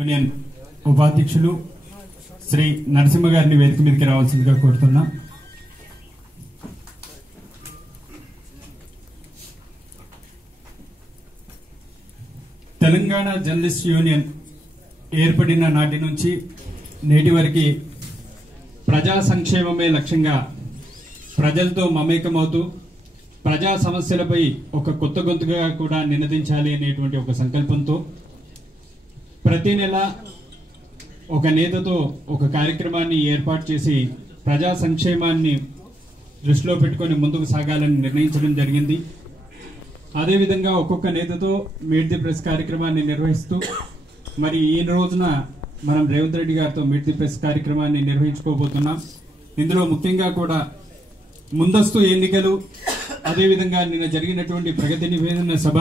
Union ఉపాధ్యక్షులు శ్రీ నరసింహ గారిని వేదిక మీదకి రావాల్సిందిగా కోరుతున్నా. తెలంగాణ జర్నలిస్ట్ యూనియన్ ఏర్పడిన నాటి నుంచి నేటి వరకు ప్రజా సంక్షేమమే లక్ష్యంగా ప్రజలతో మమేకమవుతూ ప్రజా సమస్యలపై ఒక కొత్త గొంతుగా కూడా నినదించాలి అనేటువంటి ఒక సంకల్పంతో ప్రతి నెల ఒక నేతతో ఒక కార్యక్రమాన్ని ఏర్పాటు చేసి ప్రజా సంక్షేమాన్ని దృష్టిలో పెట్టుకొని ముందుకు సాగాలని నిర్ణయించడం జరిగింది. అదేవిధంగా ఒక్కొక్క నేతతో మీట్ ది ప్రెస్ కార్యక్రమాన్ని నిర్వహిస్తూ మరి ఈ రోజున మనం రేవంత్ రెడ్డి గారితో మీట్ ది ప్రెస్ కార్యక్రమాన్ని నిర్వహించుకోబోతున్నాం. ఇందులో ముఖ్యంగా కూడా ముందస్తు ఎన్నికలు, అదేవిధంగా నిన్న జరిగినటువంటి ప్రగతి నివేదన సభ,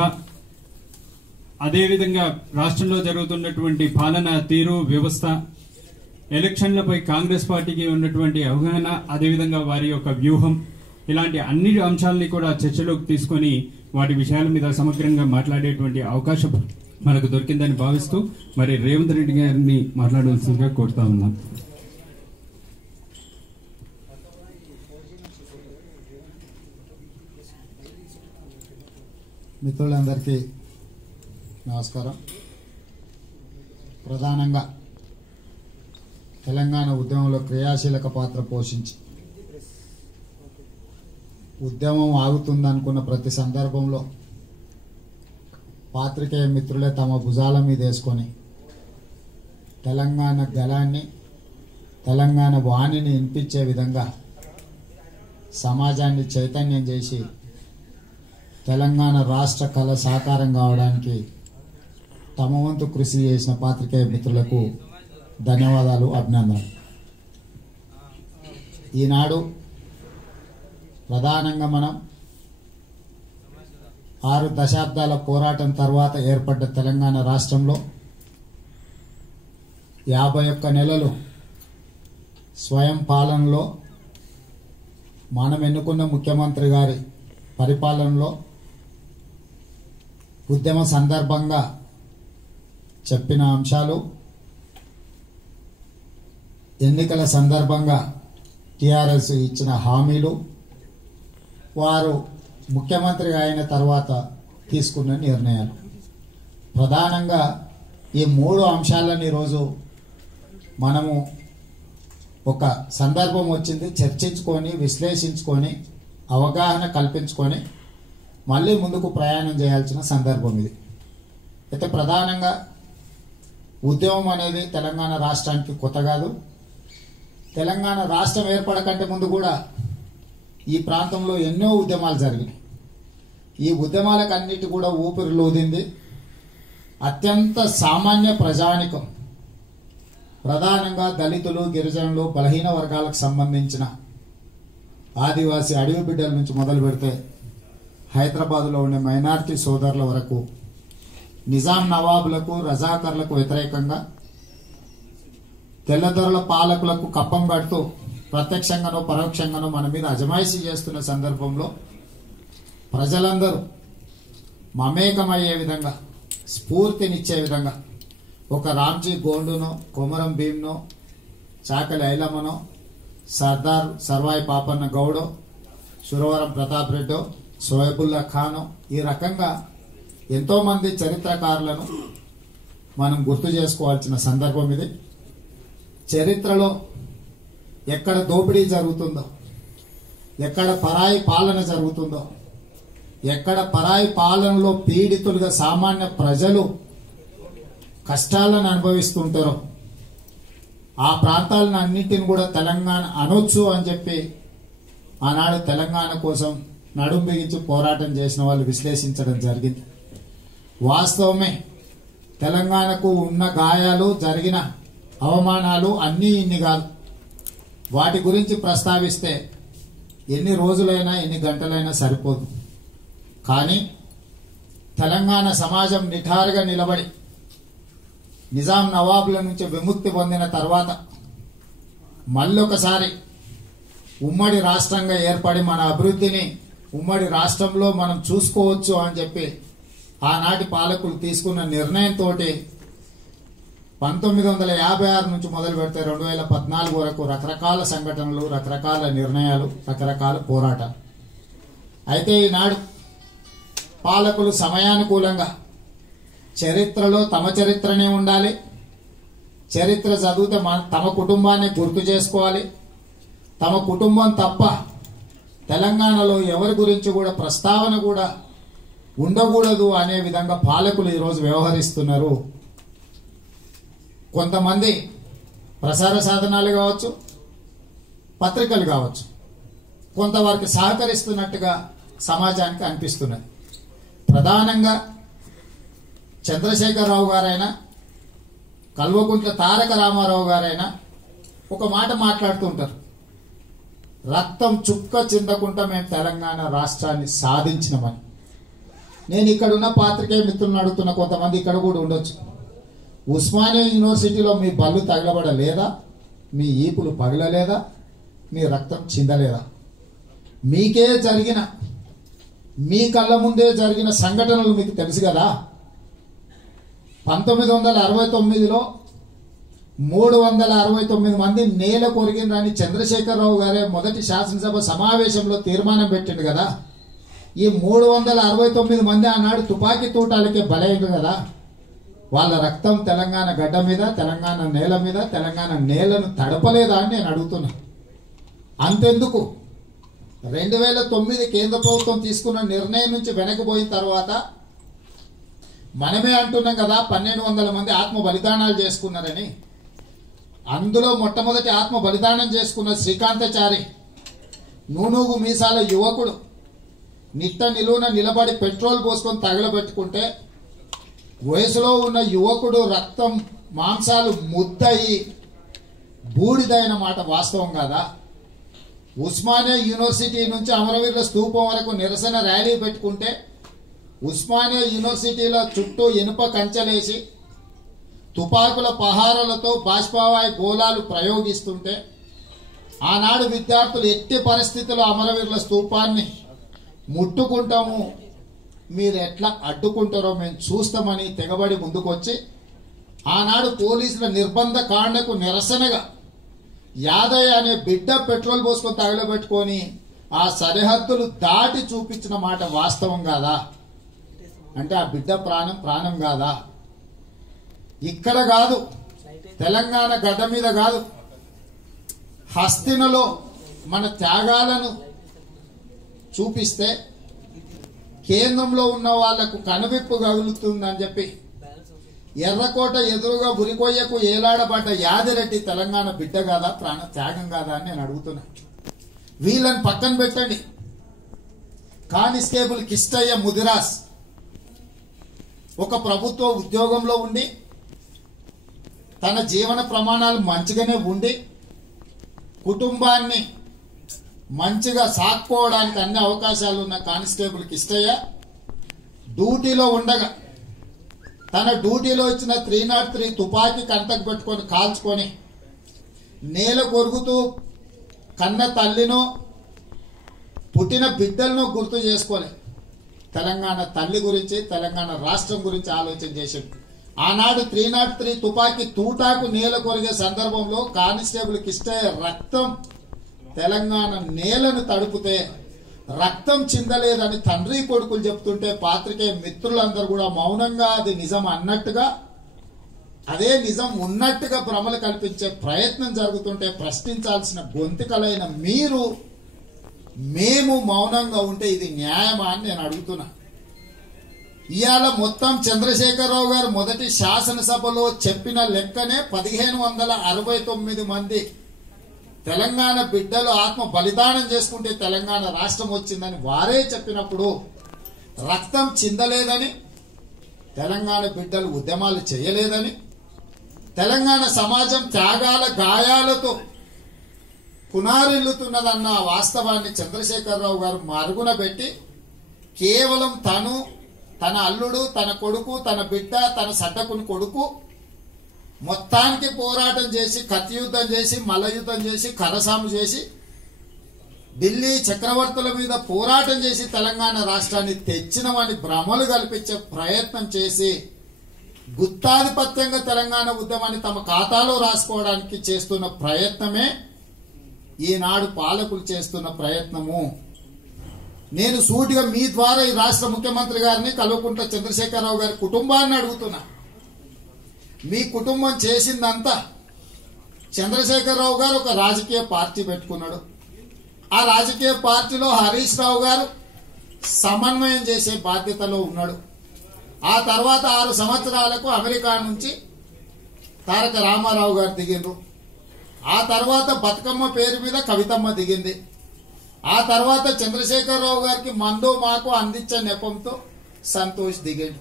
అదేవిధంగా రాష్ట్రంలో జరుగుతున్నటువంటి పాలన తీరు వ్యవస్థ, ఎలక్షన్లపై కాంగ్రెస్ పార్టీకి ఉన్నటువంటి అవగాహన, అదేవిధంగా వారి యొక్క వ్యూహం, ఇలాంటి అన్ని అంశాలని కూడా చర్చలోకి తీసుకొని వాటి విషయాల మీద సమగ్రంగా మాట్లాడేటువంటి అవకాశం మనకు దొరికిందని భావిస్తూ మరి రేవంత్ రెడ్డి గారిని మాట్లాడవలసిందిగా కోరుతా ఉన్నాం. మిత్రులందరికీ నమస్కారం. ప్రధానంగా తెలంగాణ ఉద్యమంలో క్రియాశీలక పాత్ర పోషించి ఉద్యమం ఆగుతుందనుకున్న ప్రతి సందర్భంలో పాత్రికేయ మిత్రులే తమ భుజాల మీద వేసుకొని తెలంగాణ గళాన్ని, తెలంగాణ వాణిని వినిపించే విధంగా సమాజాన్ని చైతన్యం చేసి తెలంగాణ రాష్ట్ర కళ సాకారం కావడానికి తమ వంతు కృషి చేసిన పాత్రికేయ మిత్రులకు ధన్యవాదాలు, అభినందనలు. ఈనాడు ప్రధానంగా మనం 6 దశాబ్దాల పోరాటం తర్వాత ఏర్పడ్డ తెలంగాణ రాష్ట్రంలో 51 నెలలు స్వయం పాలనలో మనం ఎన్నుకున్న ముఖ్యమంత్రి గారి పరిపాలనలో ఉద్యమ సందర్భంగా చెప్పిన అంశాలు, ఎన్నికల సందర్భంగా టిఆర్ఎస్ ఇచ్చిన హామీలు, వారు ముఖ్యమంత్రి అయిన తర్వాత తీసుకున్న నిర్ణయాలు, ప్రధానంగా ఈ 3 అంశాలను ఈరోజు మనము ఒక సందర్భం వచ్చింది చర్చించుకొని, విశ్లేషించుకొని, అవగాహన కల్పించుకొని మళ్ళీ ముందుకు ప్రయాణం చేయాల్సిన సందర్భం ఇది. అయితే ప్రధానంగా ఉద్యమం అనేది తెలంగాణ రాష్ట్రానికి కొత్త కాదు. తెలంగాణ రాష్ట్రం ఏర్పడకంటే ముందు కూడా ఈ ప్రాంతంలో ఎన్నో ఉద్యమాలు జరిగినాయి. ఈ ఉద్యమాలకన్నిటి కూడా ఊపిరిలూదింది అత్యంత సామాన్య ప్రజానికం, ప్రధానంగా దళితులు, గిరిజనులు, బలహీన వర్గాలకు సంబంధించిన ఆదివాసీ అడవి బిడ్డల నుంచి మొదలు పెడితే హైదరాబాద్లో ఉండే మైనారిటీ సోదరుల వరకు నిజాం నవాబులకు, రజాకర్లకు వ్యతిరేకంగా తెల్లదొరల పాలకులకు కప్పం కడుతూ ప్రత్యక్షంగానో పరోక్షంగానో మన మీద అజమాయిషీ చేస్తున్న సందర్భంలో ప్రజలందరూ మమేకమయ్యే విధంగా, స్ఫూర్తినిచ్చే విధంగా ఒక రామ్జీ గోండునో, కొమరం భీమ్నో, చాకలి ఐలమ్మనో, సర్దార్ సర్వాయి పాపన్న గౌడో, సురవరం ప్రతాప్ రెడ్డో, సోయబుల్లా ఖానో, ఈ రకంగా ఎంతోమంది చరిత్రకారులను మనం గుర్తు చేసుకోవాల్సిన సందర్భం ఇది. చరిత్రలో ఎక్కడ దోపిడీ జరుగుతుందో, ఎక్కడ పరాయి పాలన జరుగుతుందో, ఎక్కడ పరాయి పాలనలో పీడితులుగా సామాన్య ప్రజలు కష్టాలను అనుభవిస్తుంటారో ఆ ప్రాంతాలను అన్నింటిని కూడా తెలంగాణ అనొచ్చు అని చెప్పి ఆనాడు తెలంగాణ కోసం నడుం బిగించి పోరాటం చేసిన వాళ్ళు విశ్లేషించడం జరిగింది. వాస్తవమే, తెలంగాణకు ఉన్న గాయాలు, జరిగిన అవమానాలు అన్నీ ఇన్ని కాదు. వాటి గురించి ప్రస్తావిస్తే ఎన్ని రోజులైనా ఎన్ని గంటలైనా సరిపోదు. కానీ తెలంగాణ సమాజం నిఠారుగా నిలబడి నిజాం నవాబుల నుంచి విముక్తి పొందిన తర్వాత మళ్ళొకసారి ఉమ్మడి రాష్ట్రంగా ఏర్పడి మన అభివృద్ధిని ఉమ్మడి రాష్ట్రంలో మనం చూసుకోవచ్చు అని చెప్పి ఆనాటి పాలకులు తీసుకున్న నిర్ణయంతో 1956 నుంచి మొదలు పెడితే 2014 వరకు రకరకాల సంఘటనలు, రకరకాల నిర్ణయాలు, రకరకాల పోరాటాలు. అయితే ఈనాడు పాలకులు సమయానుకూలంగా చరిత్రలో తమ చరిత్రనే ఉండాలి, చరిత్ర చదివితే తమ కుటుంబాన్ని గుర్తు చేసుకోవాలి, తమ కుటుంబం తప్ప తెలంగాణలో ఎవరి గురించి కూడా ప్రస్తావన కూడా ఉండకూడదు అనే విధంగా పాలకులు ఈరోజు వ్యవహరిస్తున్నారు. కొంతమంది ప్రసార సాధనాలు కావచ్చు, పత్రికలు కావచ్చు, కొంతవరకు సహకరిస్తున్నట్టుగా సమాజానికి అనిపిస్తున్నది. ప్రధానంగా చంద్రశేఖరరావు గారైనా, కల్వకుంట్ల తారక రామారావు గారైనా ఒక మాట మాట్లాడుతుంటారు, రక్తం చుక్క చిందకుండా మేము తెలంగాణ రాష్ట్రాన్ని సాధించినమని. నేను ఇక్కడున్న పాత్రికేయ మిత్రులను అడుగుతున్న, కొంతమంది ఇక్కడ కూడా ఉండొచ్చు, ఉస్మానియా యూనివర్సిటీలో మీ బళ్ళు తగలబడలేదా? మీ ఈపులు పగలలేదా? మీ రక్తం చిందలేదా? మీకే జరిగిన, మీ కళ్ళ ముందే జరిగిన సంఘటనలు మీకు తెలుసు కదా. 1969లో 369 మంది నేల కొరిగిందని చంద్రశేఖరరావు గారే మొదటి శాసనసభ సమావేశంలో తీర్మానం పెట్టిండు కదా. ఈ 369 మంది ఆనాడు తుపాకీ తూటాలకే బలైంది కదా. వాళ్ళ రక్తం తెలంగాణ గడ్డ మీద, తెలంగాణ నేల మీద, తెలంగాణ నేలను తడపలేదా అని నేను అడుగుతున్నా. అంతెందుకు, 2009 కేంద్ర ప్రభుత్వం తీసుకున్న నిర్ణయం నుంచి వెనక్కిపోయిన తర్వాత మనమే అంటున్నాం కదా 1200 మంది ఆత్మ బలిదానాలు చేసుకున్నారని. అందులో మొట్టమొదటి ఆత్మ బలిదానం చేసుకున్న శ్రీకాంతాచారి, నూనూగు మీసాల యువకుడు, నిట్ట నిలువున నిలబడి పెట్రోల్ పోసుకొని తగలబెట్టుకుంటే వయసులో ఉన్న యువకుడు రక్తం మాంసాలు ముద్దయి బూడిదైన మాట వాస్తవం కాదా? ఉస్మానియా యూనివర్సిటీ నుంచి అమరవీరుల స్తూపం వరకు నిరసన ర్యాలీ పెట్టుకుంటే ఉస్మానియా యూనివర్సిటీలో చుట్టూ ఇనుప కంచెలేసి తుపాకుల పహారాలతో బాష్పవాయు గోళాలు ప్రయోగిస్తుంటే ఆనాడు విద్యార్థులు ఎట్టి పరిస్థితుల్లో అమరవీరుల స్తూపాన్ని ముట్టుకుంటాము, మీరు ఎట్లా అడ్డుకుంటారో మేము చూస్తామని తెగబడి ముందుకొచ్చి ఆనాడు పోలీసుల నిర్బంధ కాండకు నిరసనగా యాదయ్య అనే బిడ్డ పెట్రోల్ పోసుకొని తగలబెట్టుకొని ఆ సరిహద్దులు దాటి చూపించిన మాట వాస్తవం కాదా? అంటే ఆ బిడ్డ ప్రాణం ప్రాణం కాదా? ఇక్కడ కాదు, తెలంగాణ గడ్డ మీద కాదు, హస్తినలో మన త్యాగాలను చూపిస్తే కేంద్రంలో ఉన్న వాళ్లకు కనువిప్పు కలుగుతుందని చెప్పి ఎర్రకోట ఎదురుగా ఉరికొయ్యకు ఏలాడబడ్డ యాదిరెడ్డి తెలంగాణ బిడ్డ కాదా, ప్రాణ త్యాగం కాదా అని నేను అడుగుతున్నా. వీళ్ళని పక్కన పెట్టండి. కానిస్టేబుల్ కిష్టయ్య ముదిరాస్ ఒక ప్రభుత్వ ఉద్యోగంలో ఉండి తన జీవన ప్రమాణాలు మంచిగానే ఉండి కుటుంబాన్ని మంచిగా సాక్కోవడానికి అన్ని అవకాశాలు ఉన్న కానిస్టేబుల్ కిష్టయ్య డ్యూటీలో ఉండగా తన డ్యూటీలో ఇచ్చిన 303 తుపాకీ కంటకు పెట్టుకొని కాల్చుకొని నేల కొరుగుతూ కన్న తల్లినో పుట్టిన బిడ్డలను గుర్తు చేసుకొని తెలంగాణ తల్లి గురించి, తెలంగాణ రాష్ట్రం గురించి ఆలోచన చేసింది. ఆనాడు 303 తుపాకీ తూటాకు నేల కొరిగే సందర్భంలో కానిస్టేబుల్ కిష్టయ్య రక్తం తెలంగాణ నేలను తడుపుతే రక్తం చిందలేదని తండ్రి కొడుకులు చెప్తుంటే పాత్రికేయ మిత్రులందరూ కూడా మౌనంగా అది నిజం అన్నట్టుగా, అదే నిజం ఉన్నట్టుగా భ్రమలు కల్పించే ప్రయత్నం జరుగుతుంటే ప్రశ్నించాల్సిన గొంతుకలైన మీరు మేము మౌనంగా ఉంటే ఇది న్యాయమా అని నేను అడుగుతున్నా. ఇవాళ మొత్తం చంద్రశేఖరరావు గారు మొదటి శాసనసభలో చెప్పిన లెక్కనే 1569 మంది తెలంగాణ బిడ్డలు ఆత్మ బలిదానం చేసుకుంటే తెలంగాణ రాష్ట్రం వచ్చిందని వారే చెప్పినప్పుడు రక్తం చిందలేదని, తెలంగాణ బిడ్డలు ఉద్యమాలు చేయలేదని, తెలంగాణ సమాజం త్యాగాల గాయాలతో పునారిల్లుతున్నదన్న వాస్తవాన్ని చంద్రశేఖరరావు గారు మరుగున పెట్టి కేవలం తను, తన అల్లుడు, తన కొడుకు, తన బిడ్డ, తన సడ్డకుని కొడుకు మొత్తానికి పోరాటం చేసి, కత్తియుద్ధం చేసి, మల్లయుద్ధం చేసి, కరసాము చేసి, ఢిల్లీ చక్రవర్తుల మీద పోరాటం చేసి తెలంగాణ రాష్ట్రాన్ని తెచ్చినవని భ్రమలు కల్పించే ప్రయత్నం చేసి గుత్తాధిపత్యంగా తెలంగాణ ఉద్యమాన్ని తమ ఖాతాలో రాసుకోవడానికి చేస్తున్న ప్రయత్నమే ఈనాడు పాలకులు చేస్తున్న ప్రయత్నము. నేను సూటిగా మీ ద్వారా ఈ రాష్ట్ర ముఖ్యమంత్రి గారిని, కల్వకుంట్ల చంద్రశేఖరరావు గారి కుటుంబాన్ని అడుగుతున్నా. మీ కుటుంబం చేసిందంతా, చంద్రశేఖరరావు గారు ఒక రాజకీయ పార్టీ పెట్టుకున్నాడు. ఆ రాజకీయ పార్టీలో హరీష్ రావు గారు సమన్వయం చేసే బాధ్యతలో ఉన్నాడు. ఆ తర్వాత 6 సంవత్సరాలకు అమెరికా నుంచి తారక రామారావు గారు దిగిండ్రు. ఆ తర్వాత బతుకమ్మ పేరు మీద కవితమ్మ దిగింది. ఆ తర్వాత చంద్రశేఖరరావు గారికి మందో మాకు అందించే నెపంతో సంతోష్ దిగాడు.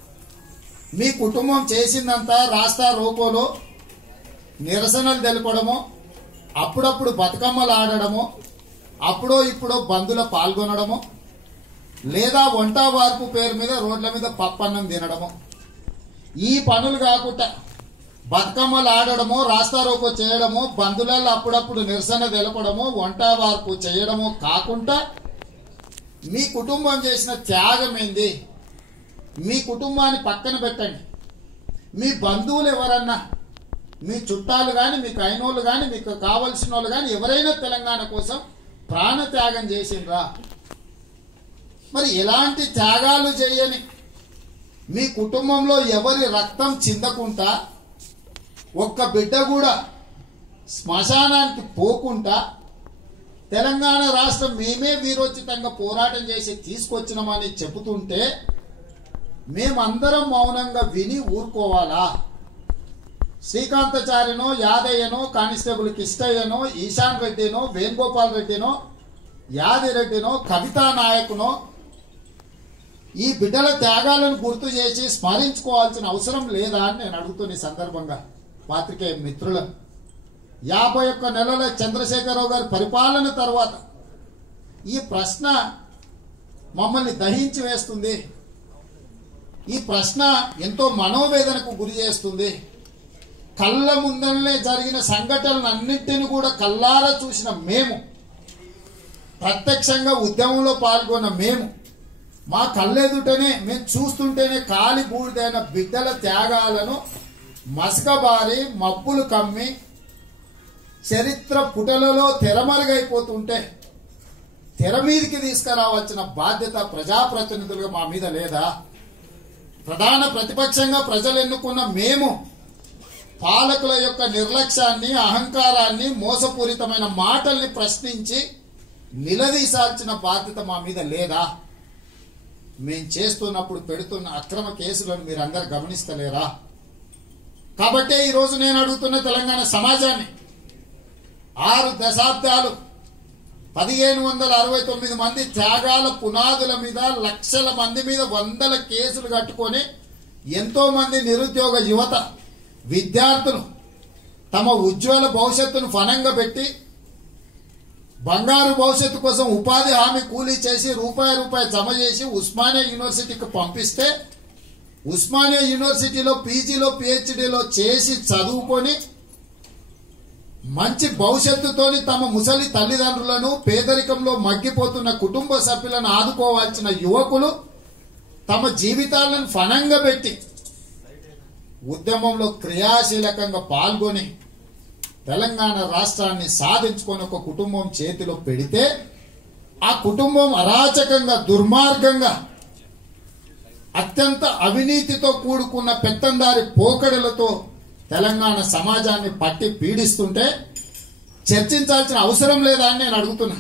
మీ కుటుంబం చేసిందంతా రాస్తా రోకోలో నిరసనలు తెలపడమో, అప్పుడప్పుడు బతుకమ్మలు ఆడడమో, అప్పుడో ఇప్పుడో బంధుల పాల్గొనడమో, లేదా వంట వార్పు పేరు మీద రోడ్ల మీద పప్పన్నం తినడమో. ఈ పనులు కాకుండా బతుకమ్మలు ఆడడమో, రాస్తారోకో చేయడమో, బంధువులలో అప్పుడప్పుడు నిరసన తెలపడమో, వంట వార్పు చేయడమో కాకుండా మీ కుటుంబం చేసిన త్యాగం ఏంది? మీ కుటుంబాన్ని పక్కన పెట్టండి. మీ బంధువులు ఎవరన్నా, మీ చుట్టాలు కానీ, మీకు అయినోళ్ళు కానీ, మీకు కావలసిన వాళ్ళు కానీ ఎవరైనా తెలంగాణ కోసం ప్రాణ త్యాగం చేసిండ్రా? మరి ఎలాంటి త్యాగాలు చేయని మీ కుటుంబంలో ఎవరి రక్తం చిందకుంటా, ఒక్క బిడ్డ కూడా శ్మశానానికి పోకుండా తెలంగాణ రాష్ట్రం మేమే వీరోచితంగా పోరాటం చేసి తీసుకొచ్చినామని చెబుతుంటే మేమందరం మౌనంగా విని ఊరుకోవాలా? శ్రీకాంతాచార్యనో, యాదయ్యనో, కానిస్టేబుల్ కిష్టయ్యనో, ఈశాన్ రెడ్డినో, వేణుగోపాల్ రెడ్డినో, యాదిరెడ్డినో, కవితా నాయకునో ఈ బిడ్డల త్యాగాలను గుర్తు చేసి స్మరించుకోవాల్సిన అవసరం లేదా అని నేను అడుగుతున్న సందర్భంగా పాత్రికేయ మిత్రులను. 51 నెలల చంద్రశేఖరరావు గారి పరిపాలన తర్వాత ఈ ప్రశ్న మమ్మల్ని దహించి వేస్తుంది. ఈ ప్రశ్న ఎంతో మనోవేదనకు గురి చేస్తుంది. కళ్ళ ముందరనే జరిగిన సంఘటనలన్నింటినీ కూడా కళ్ళారా చూసిన మేము, ప్రత్యక్షంగా ఉద్యమంలో పాల్గొన్న మేము, మా కళ్ళెదుటనే మేము చూస్తుంటేనే కాలి బూడిదైన బిడ్డల త్యాగాలను మసకబారి మబ్బులు కమ్మి చరిత్ర పుటలలో తెరమరుగైపోతుంటే తెర మీదికి తీసుకురావాల్సిన బాధ్యత ప్రజాప్రతినిధులుగా మా మీద లేదా? ప్రధాన ప్రతిపక్షంగా ప్రజలు ఎన్నుకున్న మేము పాలకుల యొక్క నిర్లక్ష్యాన్ని, అహంకారాన్ని, మోసపూరితమైన మాటల్ని ప్రశ్నించి నిలదీసాల్సిన బాధ్యత మా మీద లేదా? మేం చేస్తున్నప్పుడు పెడుతున్న అక్రమ కేసులను మీరందరూ గమనిస్తలేరా? కాబట్టే ఈరోజు నేను అడుగుతున్న తెలంగాణ సమాజాన్ని, 6 దశాబ్దాలు 1569 మంది త్యాగాల పునాదుల మీద, లక్షల మంది మీద వందల కేసులు కట్టుకొని ఎంతో మంది నిరుద్యోగ యువత, విద్యార్థులు తమ ఉజ్వల భవిష్యత్తును ఫనంగా పెట్టి బంగారు భవిష్యత్తు కోసం ఉపాధి హామీ కూలీ చేసి రూపాయి జమ చేసి ఉస్మానియా యూనివర్సిటీకి పంపిస్తే ఉస్మానియా యూనివర్సిటీలో పీజీలో పిహెచ్డీలో చేసి చదువుకొని మంచి భవిష్యత్తుతోని తమ ముసలి తల్లిదండ్రులను, పేదరికంలో మగ్గిపోతున్న కుటుంబ సభ్యులను ఆదుకోవాల్సిన యువకులు తమ జీవితాలను ఫనంగా పెట్టి ఉద్యమంలో క్రియాశీలకంగా పాల్గొని తెలంగాణ రాష్ట్రాన్ని సాధించుకొని ఒక కుటుంబం చేతిలో పెడితే ఆ కుటుంబం అరాచకంగా, దుర్మార్గంగా, అత్యంత అవినీతితో కూడుకున్న పెత్తందారి పోకడలతో తెలంగాణ సమాజాన్ని పట్టి పీడిస్తుంటే చర్చించాల్సిన అవసరం లేదా అని నేను అడుగుతున్నా.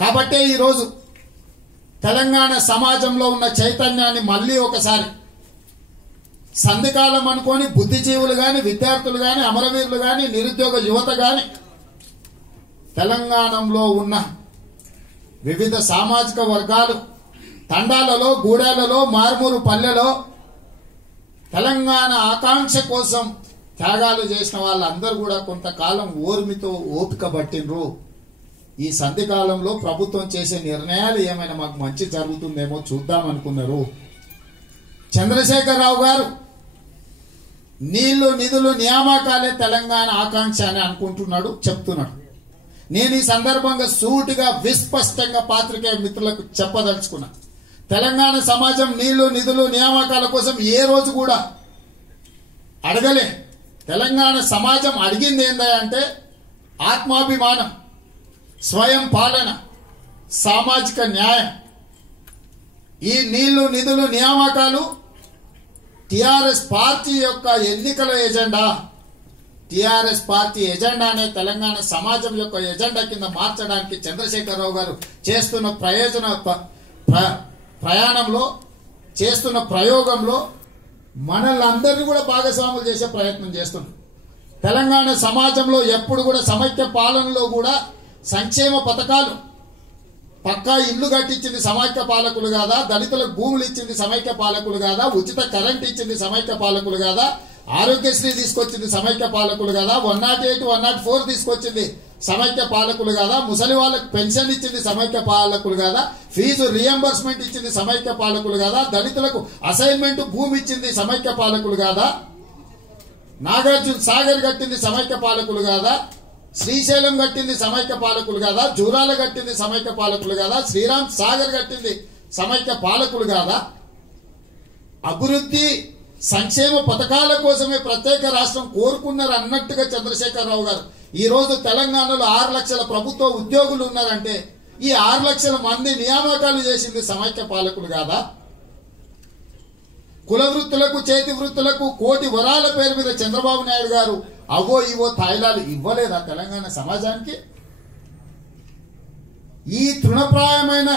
కాబట్టే ఈరోజు తెలంగాణ సమాజంలో ఉన్న చైతన్యాన్ని మళ్ళీ ఒకసారి సంధికాలం అనుకొని బుద్ధిజీవులు గాని, విద్యార్థులు గాని, అమరవీరులు గాని, నిరుద్యోగ యువత గాని, తెలంగాణలో ఉన్న వివిధ సామాజిక వర్గాలు తండాలలో, గూడాలలో, మారుమూరు పల్లెలో తెలంగాణ ఆకాంక్ష కోసం త్యాగాలు చేసిన వాళ్ళందరూ కూడా కొంతకాలం ఓర్మితో ఓపిక పట్టినరు. ఈ సంధి కాలంలో ప్రభుత్వం చేసే నిర్ణయాలు ఏమైనా మాకు మంచి జరుగుతుందేమో చూద్దామనుకున్నారు. చంద్రశేఖరరావు గారు నీళ్లు, నిధులు, నియామకాలే తెలంగాణ ఆకాంక్ష అని అనుకుంటున్నాడు, చెప్తున్నాడు. నేను ఈ సందర్భంగా సూటిగా విస్పష్టంగా పాత్రికేయ మిత్రులకు చెప్పదలుచుకున్నా. తెలంగాణ సమాజం నీళ్లు, నిధులు, నియామకాల కోసం ఏ రోజు కూడా అడగలే. తెలంగాణ సమాజం అడిగింది ఏందంటే ఆత్మాభిమానం, స్వయం పాలన, సామాజిక న్యాయం. ఈ నీళ్లు నిధులు నియామకాలు టిఆర్ఎస్ పార్టీ యొక్క ఎన్నికల ఎజెండా, టిఆర్ఎస్ పార్టీ ఎజెండానే తెలంగాణ సమాజం యొక్క ఎజెండా కింద మార్చడానికి చంద్రశేఖరరావు గారు చేస్తున్న ప్రయాణంలో, చేస్తున్న ప్రయోగంలో మనల్ని కూడా భాగస్వాములు చేసే ప్రయత్నం చేస్తున్నారు. తెలంగాణ సమాజంలో ఎప్పుడు కూడా సమైక్య పాలనలో కూడా సంక్షేమ పథకాలు, పక్కా ఇల్లు కట్టించింది సమైక్య పాలకులు కాదా, దళితులకు భూములు ఇచ్చింది సమైక్య పాలకులు కాదా, ఉచిత కరెంట్ ఇచ్చింది సమైక్య పాలకులు కాదా, ఆరోగ్యశ్రీ తీసుకొచ్చింది సమైక్య పాలకులు కాదా, 108, 104 తీసుకొచ్చింది సమైక్య పాలకులు కాదా, ముసలి వాళ్ళకు పెన్షన్ ఇచ్చింది సమైక్య పాలకులు కాదా, ఫీజు రియంబర్స్మెంట్ ఇచ్చింది సమైక్య పాలకులు కాదా, దళితులకు అసైన్మెంట్ భూమి ఇచ్చింది సమైక్య పాలకులు కాదా, నాగార్జున సాగర్ కట్టింది సమైక్య పాలకులు కాదా, శ్రీశైలం కట్టింది సమైక్య పాలకులు కాదా, జూరాల కట్టింది సమైక్య పాలకులు కాదా, శ్రీరామ్ సాగర్ కట్టింది సమైక్య పాలకులు కాదా. అభివృద్ధి సంక్షేమ పథకాల కోసమే ప్రత్యేక రాష్ట్రం కోరుకున్నారు అన్నట్టుగా చంద్రశేఖరరావు గారు ఈ రోజు తెలంగాణలో 6 లక్షల ప్రభుత్వ ఉద్యోగులు ఉన్నారంటే ఈ 6 లక్షల మంది నియామకాలు చేసింది సమైక్య పాలకులు కాదా. కుల వృత్తులకు, చేతి వృత్తులకు కోటి వరాల పేరు మీద చంద్రబాబు నాయుడు గారు అవో ఇవో తాయిలాలు ఇవ్వలేదా తెలంగాణ సమాజానికి. ఈ తృణప్రాయమైన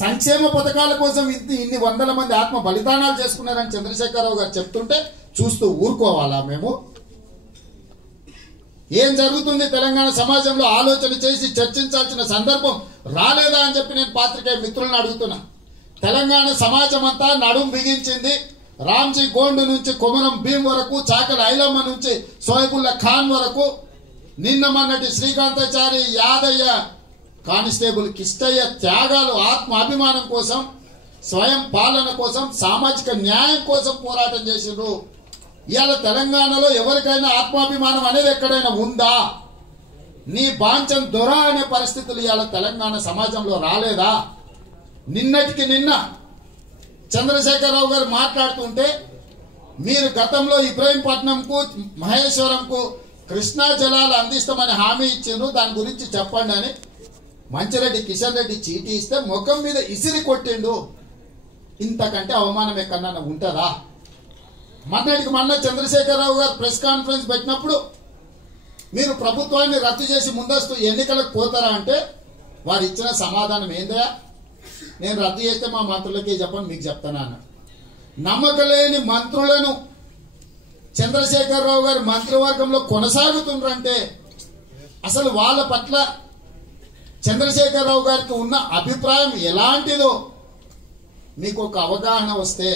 సంక్షేమ పథకాల కోసం ఇన్ని వందల మంది ఆత్మ బలిదానాలు చేసుకున్నారని చంద్రశేఖరరావు గారు చెప్తుంటే చూస్తూ ఊరుకోవాలా మేము. ఏం జరుగుతుంది తెలంగాణ సమాజంలో ఆలోచన చేసి చర్చించాల్సిన సందర్భం రాలేదా అని చెప్పి నేను పాత్రికేయ మిత్రులను అడుగుతున్నా. తెలంగాణ సమాజం అంతా నడుం బిగించింది. రామ్జీ గోండు నుంచి కొమరం భీం వరకు, చాకలి ఐలమ్మ నుంచి సోయబుల్లా ఖాన్ వరకు, నిన్న మొన్నటి శ్రీకాంతాచారి, యాదయ్య, కానిస్టేబుల్ కిష్టయ్య త్యాగాలు ఆత్మ అభిమానం కోసం, స్వయం పాలన కోసం, సామాజిక న్యాయం కోసం పోరాటం చేసిండ్రు. ఇవాళ తెలంగాణలో ఎవరికైనా ఆత్మాభిమానం అనేది ఎక్కడైనా ఉందా? నీ బాంచన్ దొర అనే పరిస్థితులు ఇవాళ తెలంగాణ సమాజంలో రాలేదా? నిన్నటికి నిన్న చంద్రశేఖరరావు గారు మాట్లాడుతుంటే మీరు గతంలో ఇబ్రహీంపట్నంకు, మహేశ్వరంకు కృష్ణా జలాలు అందిస్తామని హామీ ఇచ్చిండ్రు, దాని గురించి చెప్పండి అని మంచిరెడ్డి కిషన్ రెడ్డి చీటీ ఇస్తే ముఖం మీద ఇసిరి కొట్టిండు. ఇంతకంటే అవమానం ఎక్కడన్నా ఉంటుందా? మొన్నటికి మొన్న చంద్రశేఖరరావు గారు ప్రెస్ కాన్ఫరెన్స్ పెట్టినప్పుడు మీరు ప్రభుత్వాన్ని రద్దు చేసి ముందస్తు ఎన్నికలకు పోతారా అంటే వారు ఇచ్చిన సమాధానం ఏందా? నేను రద్దు చేస్తే మా మంత్రులకి చెప్పని మీకు చెప్తానా అన్న. నమ్మకలేని మంత్రులను చంద్రశేఖరరావు గారు మంత్రివర్గంలో కొనసాగుతుండ్రంటే అసలు వాళ్ళ పట్ల చంద్రశేఖరరావు గారికి ఉన్న అభిప్రాయం ఎలాంటిదో మీకు ఒక అవగాహన వస్తే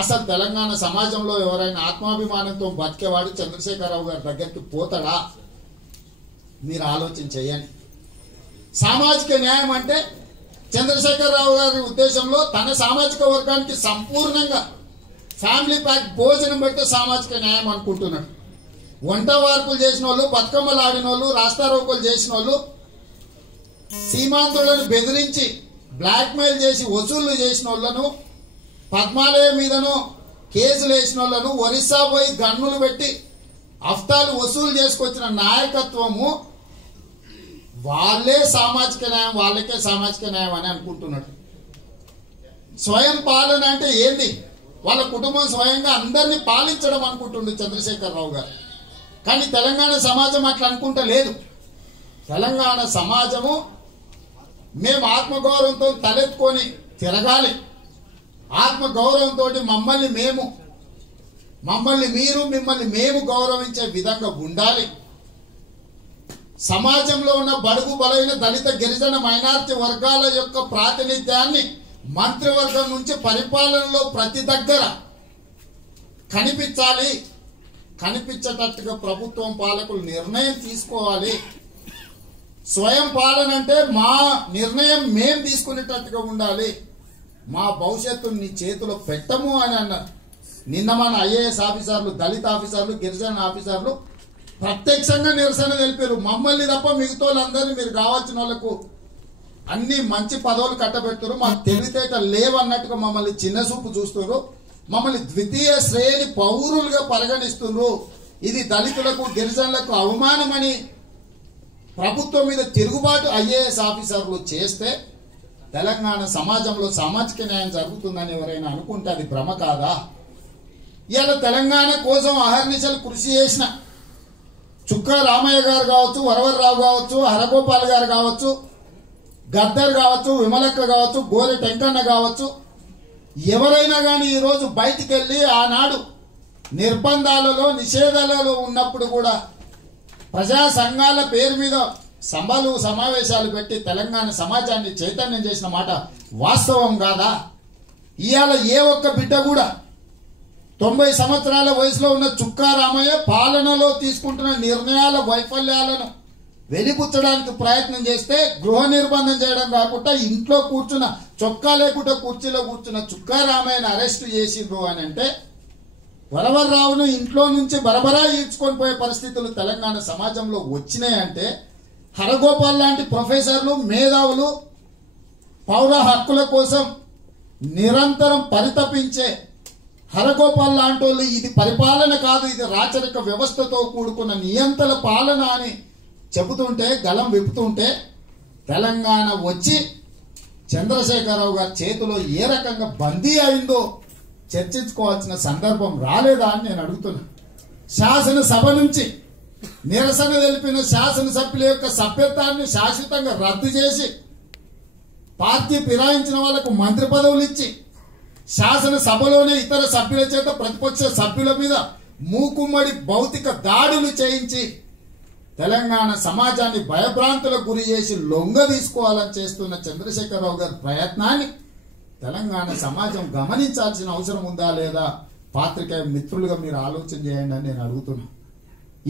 అసలు తెలంగాణ సమాజంలో ఎవరైనా ఆత్మాభిమానంతో బతికేవాడు చంద్రశేఖరరావు గారి దగ్గరికి పోతాడా? మీరు ఆలోచన చేయండి. సామాజిక న్యాయం అంటే చంద్రశేఖరరావు గారి ఉద్దేశంలో తన సామాజిక వర్గానికి సంపూర్ణంగా ఫ్యామిలీ ప్యాక్ భోజనం పెడితే సామాజిక న్యాయం అనుకుంటున్నాడు. వంట వార్పులు చేసిన వాళ్ళు, బతుకమ్మలు ఆడిన వాళ్ళు, రాస్తారోకోలు చేసిన వాళ్ళు, సీమాంధ్రులను బెదిరించి బ్లాక్మెయిల్ చేసి వసూళ్లు చేసిన వాళ్ళను, పద్మాలయ మీదను కేసులు వేసిన వాళ్ళను, ఒరిస్సా పోయి గన్నులు పెట్టి అఫ్తాలు వసూలు చేసుకొచ్చిన నాయకత్వము వాళ్ళే సామాజిక న్యాయం, వాళ్ళకే సామాజిక న్యాయం అని అనుకుంటున్నాడు. స్వయం పాలన అంటే ఏంది? వాళ్ళ కుటుంబం స్వయంగా అందరినీ పాలించడం అనుకుంటుండే చంద్రశేఖరరావు గారు. కానీ తెలంగాణ సమాజం అట్లా అనుకుంటా లేదు. తెలంగాణ సమాజము మేము ఆత్మగౌరవంతో తలెత్తుకొని తిరగాలి, ఆత్మగౌరవంతో మమ్మల్ని మీరు, మిమ్మల్ని మేము గౌరవించే విధంగా ఉండాలి. సమాజంలో ఉన్న బడుగు బలైన దళిత గిరిజన మైనారిటీ వర్గాల యొక్క ప్రాతినిధ్యాన్ని మంత్రివర్గం నుంచి పరిపాలనలో ప్రతి దగ్గర కనిపించాలి. కనిపించేటట్టుగా ప్రభుత్వం, పాలకులు నిర్ణయం తీసుకోవాలి. స్వయం పాలన అంటే మా నిర్ణయం మేం తీసుకునేటట్టుగా ఉండాలి, మా భవిష్యత్తును నీ చేతిలో పెట్టము అని అన్నారు. నిన్న మన ఐఏఎస్ ఆఫీసర్లు, దళిత ఆఫీసర్లు, గిరిజన ఆఫీసర్లు ప్రత్యక్షంగా నిరసన తెలిపారు. మమ్మల్ని తప్ప మిగతా వాళ్ళందరినీ మీరు కావాల్సిన వాళ్ళకు అన్ని మంచి పదవులు కట్టబెడుతున్నారు, మాకు తెలివితేట లేవన్నట్టుగా మమ్మల్ని చిన్న చూపు చూస్తున్నారు. మమ్మల్ని ద్వితీయ శ్రేణి పౌరులుగా పరిగణిస్తున్నారు, ఇది దళితులకు గిరిజనులకు అవమానమని ప్రభుత్వం మీద తిరుగుబాటు ఐఏఎస్ ఆఫీసర్లు చేస్తే తెలంగాణ సమాజంలో సామాజిక న్యాయం జరుగుతుందని ఎవరైనా అనుకుంటే అది భ్రమ కాదా? ఇవాళ తెలంగాణ కోసం అహర్నిశలు కృషి చేసిన చుక్కా రామయ్య గారు కావచ్చు, వరవర్రావు కావచ్చు, హరగోపాల్ గారు కావచ్చు, గద్దర్ కావచ్చు, విమలక్క కావచ్చు, గోరె టెంకన్న కావచ్చు, ఎవరైనా కానీ ఈరోజు బయటికి వెళ్ళి ఆనాడు నిర్బంధాలలో నిషేధాలలో ఉన్నప్పుడు కూడా ప్రజా సంఘాల పేరు మీద సభలు సమావేశాలు పెట్టి తెలంగాణ సమాజాన్ని చైతన్యం చేసిన మాట వాస్తవం కాదా? ఇవాళ ఏ ఒక్క బిడ్డ కూడా 90 సంవత్సరాల వయసులో ఉన్న చుక్కా రామయ్య పాలనలో తీసుకుంటున్న నిర్ణయాల వైఫల్యాలను వెలిపుచ్చడానికి ప్రయత్నం చేస్తే గృహ నిర్బంధం చేయడం కాకుండా ఇంట్లో కూర్చున్న చొక్కా లేకుండా కుర్చీలో కూర్చున్న చుక్కా రామయ్యను అరెస్ట్ చేసిండ్రు అని అంటే వరవర్రావును ఇంట్లో నుంచి బరబరా ఈడ్చుకొని పోయే పరిస్థితులు తెలంగాణ సమాజంలో వచ్చినాయంటే హరగోపాల్ లాంటి ప్రొఫెసర్లు, మేధావులు పౌర హక్కుల కోసం నిరంతరం పరితపించే హరగోపాల్ లాంటి వాళ్ళు ఇది పరిపాలన కాదు, ఇది రాచరిక వ్యవస్థతో కూడుకున్న నియంత్రణ పాలన అని చెబుతుంటే, గలం విప్పుతుంటే తెలంగాణ వచ్చి చంద్రశేఖరరావు గారి చేతిలో ఏ రకంగా బందీ అయిందో చర్చించుకోవాల్సిన సందర్భం రాలేదా అని నేను అడుగుతున్నా. శాసనసభ నుంచి నిరసన తెలిపిన శాసనసభ్యుల యొక్క సభ్యత్వాన్ని శాశ్వతంగా రద్దు చేసి పార్టీ ఫిరాయించిన వాళ్లకు మంత్రి పదవులు ఇచ్చి శాసనసభలోనే ఇతర సభ్యుల చేత ప్రతిపక్ష సభ్యుల మీద మూకుమ్మడి భౌతిక దాడులు చేయించి తెలంగాణ సమాజాన్ని భయభ్రాంతులకు గురి చేసి లొంగ తీసుకోవాలని చేస్తున్న చంద్రశేఖరరావు గారి ప్రయత్నాన్ని తెలంగాణ సమాజం గమనించాల్సిన అవసరం ఉందా లేదా? పాత్రికేయ మిత్రులుగా మీరు ఆలోచన చేయండి అని నేను అడుగుతున్నా.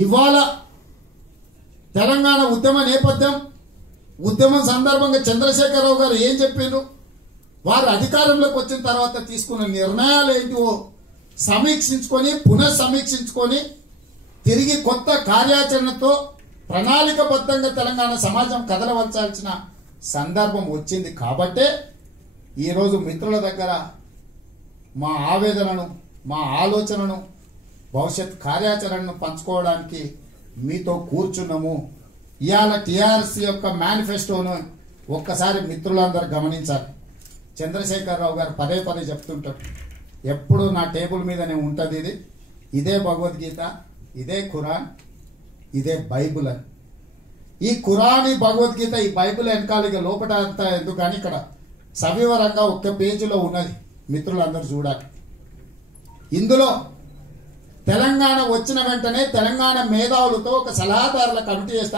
ఇవాళ తెలంగాణ ఉద్యమ నేపథ్యం, ఉద్యమం సందర్భంగా చంద్రశేఖరరావు గారు ఏం చెప్పారు, వారు అధికారంలోకి వచ్చిన తర్వాత తీసుకున్న నిర్ణయాలు ఏంటివో సమీక్షించుకొని పునఃసమీక్షించుకొని తిరిగి కొత్త కార్యాచరణతో ప్రణాళికబద్ధంగా తెలంగాణ సమాజం కదలవలసాల్సిన సందర్భం వచ్చింది. కాబట్టే ఈరోజు మిత్రుల దగ్గర మా ఆవేదనను, మా ఆలోచనను, భవిష్యత్ కార్యాచరణను పంచుకోవడానికి మీతో కూర్చున్నాము. ఇవాళ టీఆర్ఎస్ యొక్క మేనిఫెస్టోను ఒక్కసారి మిత్రులందరూ గమనించాలి. చంద్రశేఖరరావు గారు పదే పదే చెప్తుంటారు, ఎప్పుడు నా టేబుల్ మీదనే ఉంటుంది ఇదే భగవద్గీత, ఇదే ఖురాన్, ఇదే బైబుల్ అని. ఈ ఖురాన్, ఈ భగవద్గీత, ఈ బైబుల్ వెనకాల లోపల అంతా ఎందుకు కానీ ఇక్కడ సవివరంగా ఒక్క పేజీలో ఉన్నది, మిత్రులందరూ చూడాలి. ఇందులో తెలంగాణ వచ్చిన వెంటనే తెలంగాణ మేధావులతో ఒక సలహాదారుల కమిటీ చేస్తాను.